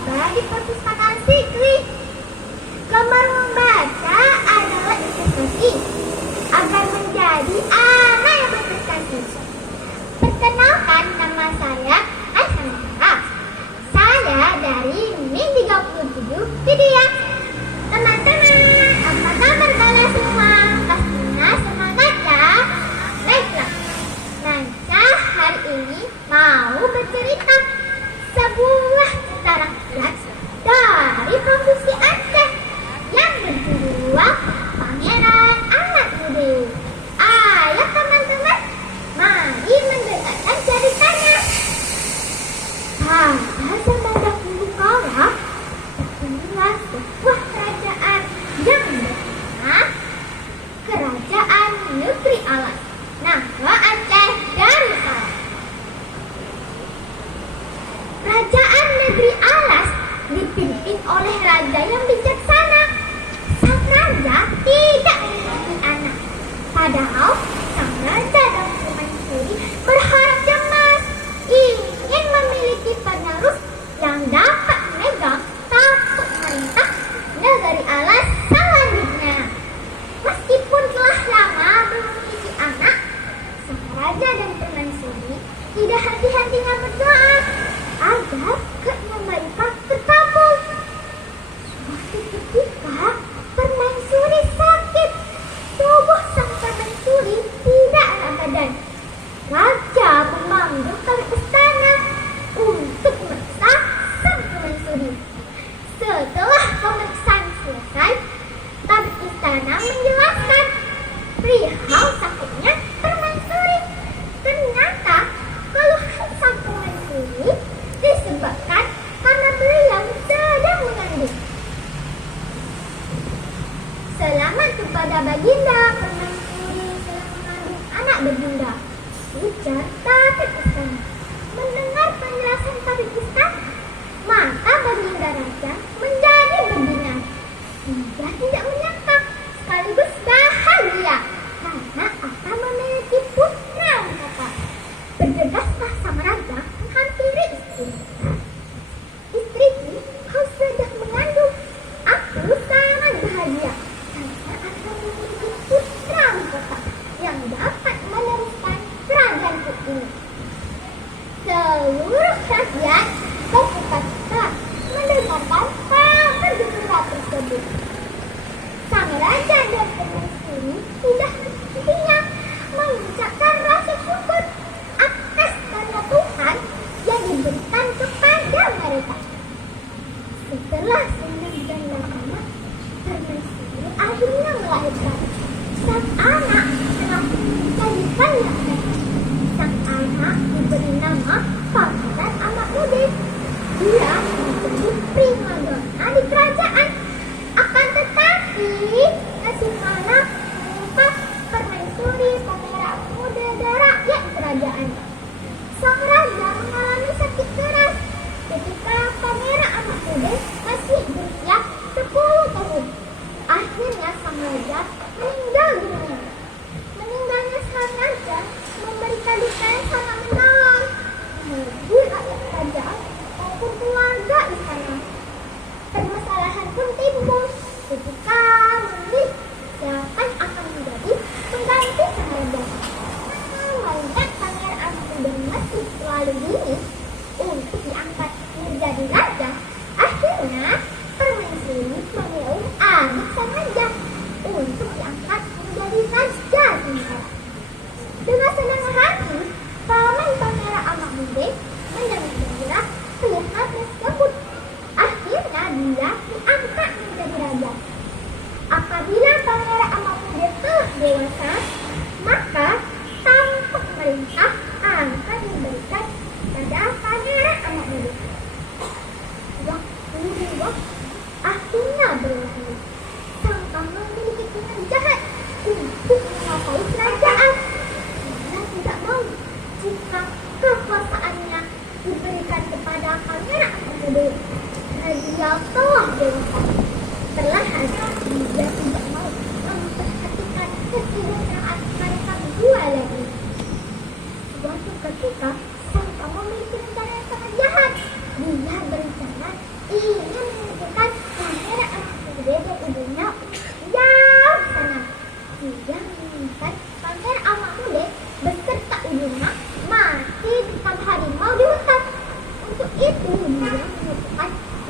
tiba di perpustakaan Sikri. Gemar membaca adalah investasi agar menjadi anak yang berprestasi. Perkenalkan, nama saya Aisyah. Saya dari MIN 37 Vidya. Teman-teman, apa kabar kalian semua? Pastinya semangat ya. Baiklah, Nanca hari ini mau bercerita sebuah cerita rakyat dari Provinsi Aceh yang berjudul Pangeran Anak Muda. Ayo teman-teman, mari mendengarkan ceritanya. Pada zaman dahulu kala, terkenal sebuah kerajaan yang bernama Kerajaan Negeri Alas, Naga Aceh Darussalam. Kerajaan Negeri Alas dipimpin oleh raja yang bijaksana. Sang raja tidak memiliki anak, padahal sang raja dan permaisuri berharap cemas ingin memiliki penerus yang dapat memegang tampuk merintah negeri Alas selanjutnya. Meskipun telah lama belum memiliki anak, sang raja dan permaisuri tidak henti-hentinya berdoa agar keenam mereka berkabul. Suatu ketika permaisuri sakit, tubuh sang permaisuri tidak enak badan. Raja memanggil ke istana untuk memeriksa sang permaisuri. Setelah pemeriksaan selesai, tabib istana menjelaskan perihal sakitnya permaisuri. Ternyata keluhan sang permaisuri disebabkan karena beliau sedang mengandung. Selamat kepada baginda permaisuri telah mengandung anak baginda, ujar tabib istana. Mendengar penjelasan tabib istana, mata baginda raja menjadi berbinar. Dia tidak menyangka sekaligus bahagia karena akan memiliki putra yang tepat. Bergegaslah sang raja menghampiri istrinya. Istriku, kau sedang mengandung. Aku sangat bahagia karena akan memiliki putra yang tepat yang dapat meneruskan kerajaanku ini. Seluruh rakyat bersuka-cita mendengarkan kabar gembira tersebut. Sang raja dan permaisuri tidak henti-hentinya mengucapkan rasa syukur atas karya Tuhan yang diberikan kepada mereka. Setelah 9 bulan lamanya, permaisuri akhirnya melahirkan. Sang anak telah menjadikannya anak. Sang anak diberi nama Pangeran Anak Muda. Dia menjadi primadona di kerajaan. Akan tetapi nasib anak menimpa permaisuri Pangeran Muda dan rakyat kerajaan. Sang raja mengalami sakit keras ketika Pangeran Anak Muda masih berusia 10 tahun. Akhirnya sang raja meninggal dunia. Meninggalnya sang raja memberikan duka yang sangat mendalam bagi rakyat kerajaan maupun keluarga istana. Permasalahan pun timbul ketika memilih siapa yang akan menjadi pengganti sang raja. Melihat Pangeran Anak Muda masih terlalu dini untuk diangkat menjadi raja, akhirnya permaisuri memilih adik sang raja untuk diangkat menjadi raja sementara. Dengan senang hati, paman Pangeran Anak Muda menyambut gembira melihat tersebut. Akhirnya dia diangkat menjadi raja. Apabila Pangeran Anak Muda telah dewasa, maka tampuk merintah akan diberikan pada Pangeran Anak Muda. Waktu akhirnya berlalu. Sang paman memiliki keinginan jahat untuk menguasai kerajaan. Dia tidak mau jika kekuasaannya diberikan kepada Pangeran Anak Muda. Dia telah dewasa. Perlahan dia tidak mau memperhatikan kesejahteraan mereka berdua lagi. Suatu ketika sang paman memiliki rencana yang sangat jahat. Dia berencana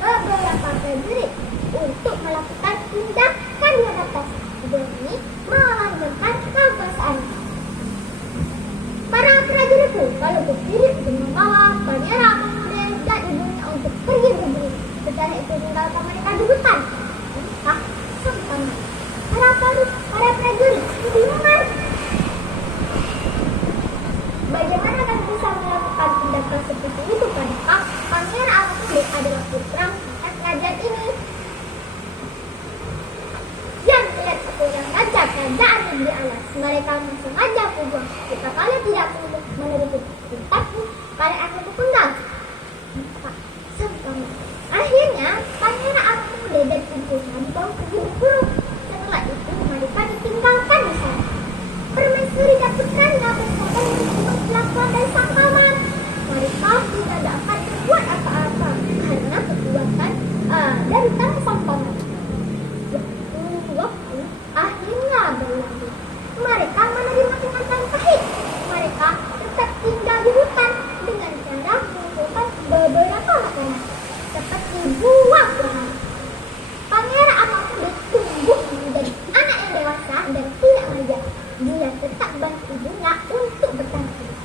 beberapa prajurit untuk melakukan tindakan yang atas demi melanjutkan kekuasaan. Para prajurit itu lalu berdiri untuk membawa Pangeran Amakmaude dan ibunya untuk pergi berburu. Setelah itu meninggalkan mereka di hutan. Sang paman, para prajurit bingungan. Bagaimana akan bisa melakukan tindakan seperti itu padahal Pangeran Amakmaude adalah putra kerajaan ini yang tidak seorang raja kerajaan negeri alas. Mereka sengaja berbuang. Jika kalian tidak menuruti perintahku, kalian akan kupenggal. Akhirnya Pangeran Amakmaude dan ibunya dibawa pergi berburu. Setelah itu mereka ditinggalkan di sana. Permaisuri dan putranya bersabar menunggu kelakuan dari sang paman. Mereka tidak dapat berbuat apa-apa karena kekuatan dari tangan sang paman. Waktu akhirnya berlalu. Mereka menerima kenyataan pahit. Mereka tetap tinggal di hutan dengan cara mengumpulkan beberapa makanan seperti buah-buahan. Pangeran Amakmaude tumbuh menjadi anak yang dewasa dan tidak manja. Dia tetap bantu ibunya untuk bertahan hidup.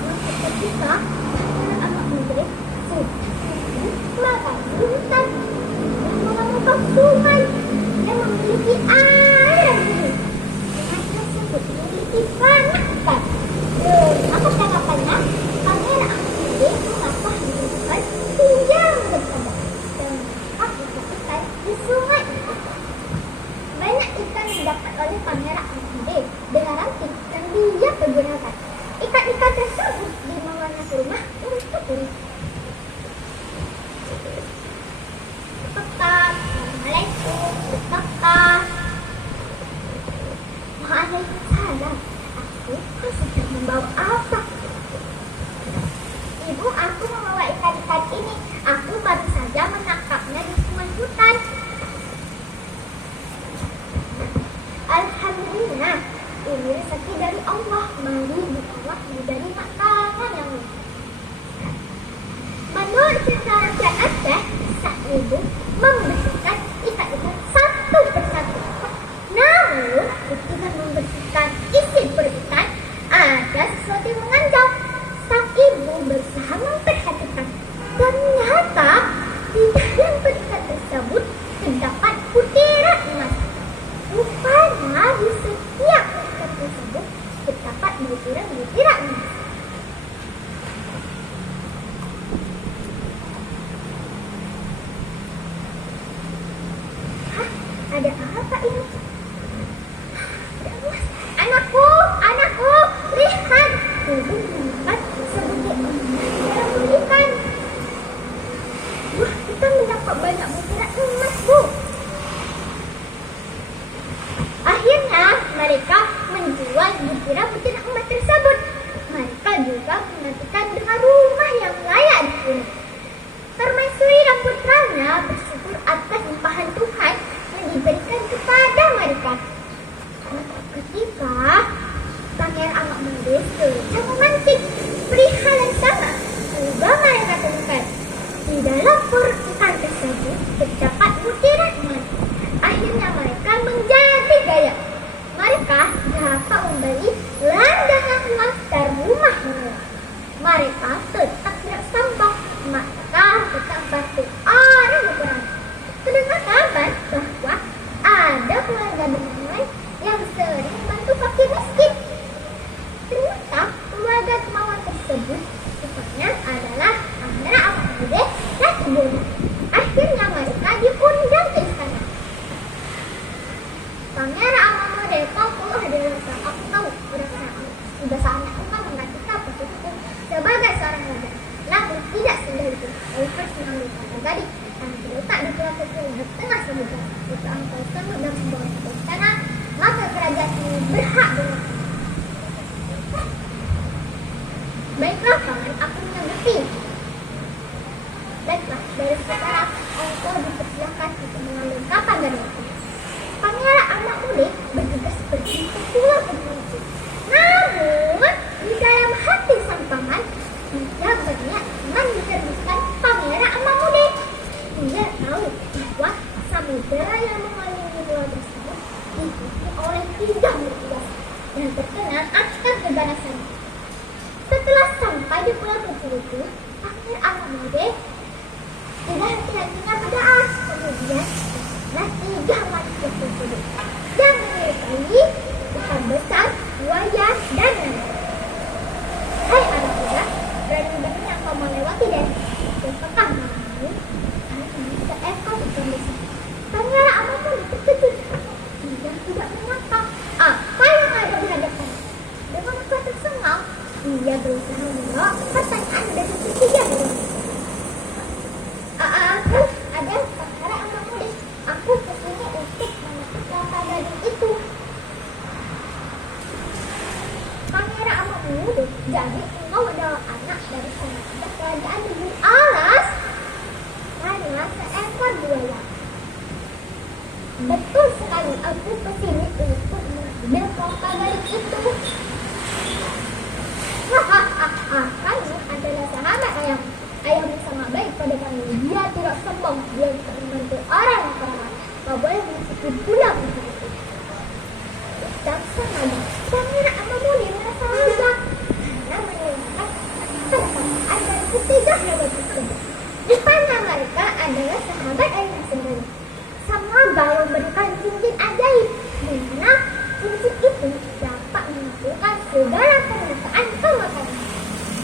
Maka ketika Pangeran Amakmaude sudah makan di hutan dan menemukan sungai yang memiliki air yang jernih. Sungai tersebut memiliki banyak ikan. Apa tanggapannya? Pangeran Amakmaude mengapa dibutuhkan tinggal bersama dan mengapa ikan di sungai itu. Banyak ikan didapat oleh Pangeran Amakmaude dengan ranting yang dia pergunakan. Ikan-ikan tersebut dibawanya ke rumah untuk berenang. Assalamualaikum, Dokter. Waalaikumsalam. Aku sedang membawa apa? Ibu, aku membawa ikan-ikan ini. Aku baru saja menangkapnya di sungai hutan. Alhamdulillah, ini rezeki dari Allah. Mari dibawa menjadi makanan yang mulia. Menurut cerita rakyat Aceh, sang ibu membersihkan ikan-ikan satu persatu. Namun, ketika membersihkan isi perut ikan, ada sesuatu yang mengganjal. Sang ibu berusaha memperhatikan. Ternyata di dalam perut ikan tersebut terdapat butiran emas. Rupanya di setiap ikan tersebut terdapat butiran-butiran emas. Ada apa ini? Anakku, lihat! Ibu menemukan sebutir emas dalam ikan. Wah, kita mendapat banyak butiran emas, Bu. Akhirnya mereka menjual butiran-butiran emas tersebut. Mereka juga menggantikan dengan rumah yang layak dihuni. Permaisuri dan putranya bersyukur atas limpahan Tuhan yang diberikan kepada mereka. Ketika Pangeran Amakmaude sedang memancing, perihal yang sama juga mereka temukan. Di dalam perut ikan tersebut terdapat butiran emas. Akhirnya mereka menjadi gaya. Mereka dapat membeli landangan emas dan rumah mewah. Mereka tetap tidak sombong, maka tetap bantu orang kekurangan. Terdengar kabar bahwa ada keluarga dermawan yang sering membantu fakir miskin. Ternyata keluarga dermawan tersebut rupanya adalah Pangeran Amakmaude dan ibunya. Akhirnya mereka diundang ke istana. Pangeran Amakmaude kokoh dengan sang aku tahu sudah saatnya engkau menggantikan posisiku sebagai seorang raja. Namun tidak semudah itu. Engkau harus mengambil kata gadis yang terletak di pulau kecil di tengah samudra. Jika engkau sanggup dan membawa ke istana, maka kerajaan ini berhak dengan. Baiklah, paman, aku mengerti. Baiklah, dari sekarang engkau dipersilakan untuk mengambil kapan dan waktu. Pangeran Amakmaude bergegas pergi ke pulau kecil itu. Namun, di dalam hati sang paman, dia berniat ingin mencerminkan Pangeran itu, Pangeran Alamode tidak henti-hentinya berdoa. Kemudian nah 3 makhluk tersebut yang menyerupai ikan besar, buaya, dan naga. Hai anak muda, berani-beraninya kau melewati dari apakah malammu? Hanya seekor ikan besar. Pangeran Alamode terkejut. Dia tidak menyangka apa yang ada di hadapannya. Dengan kuat tersengal, dia berusaha menjawab pertanyaan dari sisi dia. Aku ada Pangeran Alamode. Aku kesini untuk menangkap kelapa gading itu. Pangeran Alamode, jadi engkau adalah anak dari penguasa kerajaan di bumi alas? Hanya seekor buaya. Betul sekali, aku kesini untuk mengambil kelapa gading itu. Hahaha, kamu adalah sahabat ayam. Ayam yang sangat baik pada kami. Dia tidak sombong, dia bisa membantu orang yang kurang. Kau boleh meskipun pulang begitu. Dan sengaja, Pangeran Alamode merasa lega karena menemukan perkataan dari ketiga hewan tersebut. Di pandang mereka adalah sahabat ayam sendiri. Semua baru memberikan cincin ajaib, di mana cincin itu dapat mengabulkan segala permintaan kemakanan.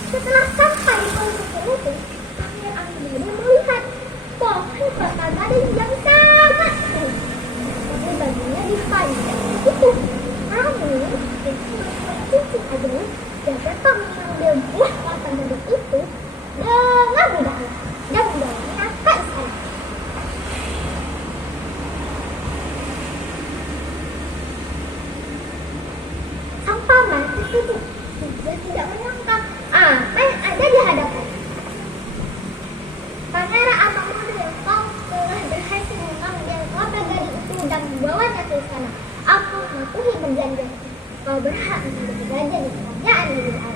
Setelah sampai di pohon itu, Pangeran Alamode melihat pohon kelapa gading yang sangat tinggi. Tapi baginya di panjang itu, namun cincin ajaib yang dapat mengambil buah kelapa gading itu dengan mudah dan mudahnya ke istana. Sang paman tersebut juga tidak menyangka apa yang ada di hadapan. Pangeran Alamode yang kau telah berhasil mengambil kelapa gading itu dan membawanya ke istana. Aku mematuhi perjanjian. Kau berhak menjadi raja di kerajaan negeri alam.